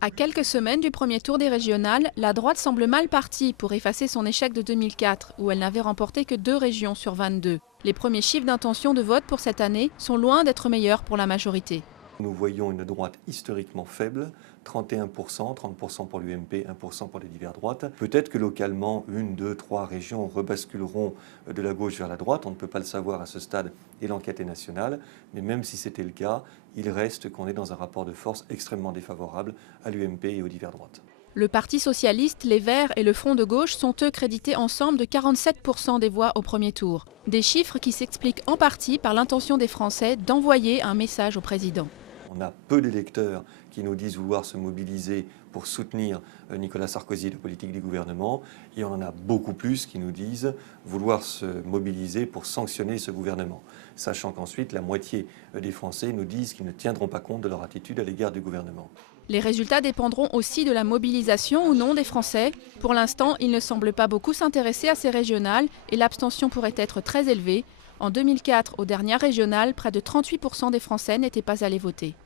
À quelques semaines du premier tour des régionales, la droite semble mal partie pour effacer son échec de 2004, où elle n'avait remporté que 2 régions sur 22. Les premiers chiffres d'intention de vote pour cette année sont loin d'être meilleurs pour la majorité. Nous voyons une droite historiquement faible, 31%, 30% pour l'UMP, 1% pour les diverses droites. Peut-être que localement, 1, 2, 3 régions rebasculeront de la gauche vers la droite. On ne peut pas le savoir à ce stade et l'enquête est nationale. Mais même si c'était le cas, il reste qu'on est dans un rapport de force extrêmement défavorable à l'UMP et aux diverses droites. Le Parti socialiste, les Verts et le Front de gauche sont eux crédités ensemble de 47% des voix au premier tour. Des chiffres qui s'expliquent en partie par l'intention des Français d'envoyer un message au président. On a peu d'électeurs qui nous disent vouloir se mobiliser pour soutenir Nicolas Sarkozy et la politique du gouvernement. Et on en a beaucoup plus qui nous disent vouloir se mobiliser pour sanctionner ce gouvernement. Sachant qu'ensuite, la moitié des Français nous disent qu'ils ne tiendront pas compte de leur attitude à l'égard du gouvernement. Les résultats dépendront aussi de la mobilisation ou non des Français. Pour l'instant, ils ne semblent pas beaucoup s'intéresser à ces régionales et l'abstention pourrait être très élevée. En 2004, aux dernières régionales, près de 38% des Français n'étaient pas allés voter.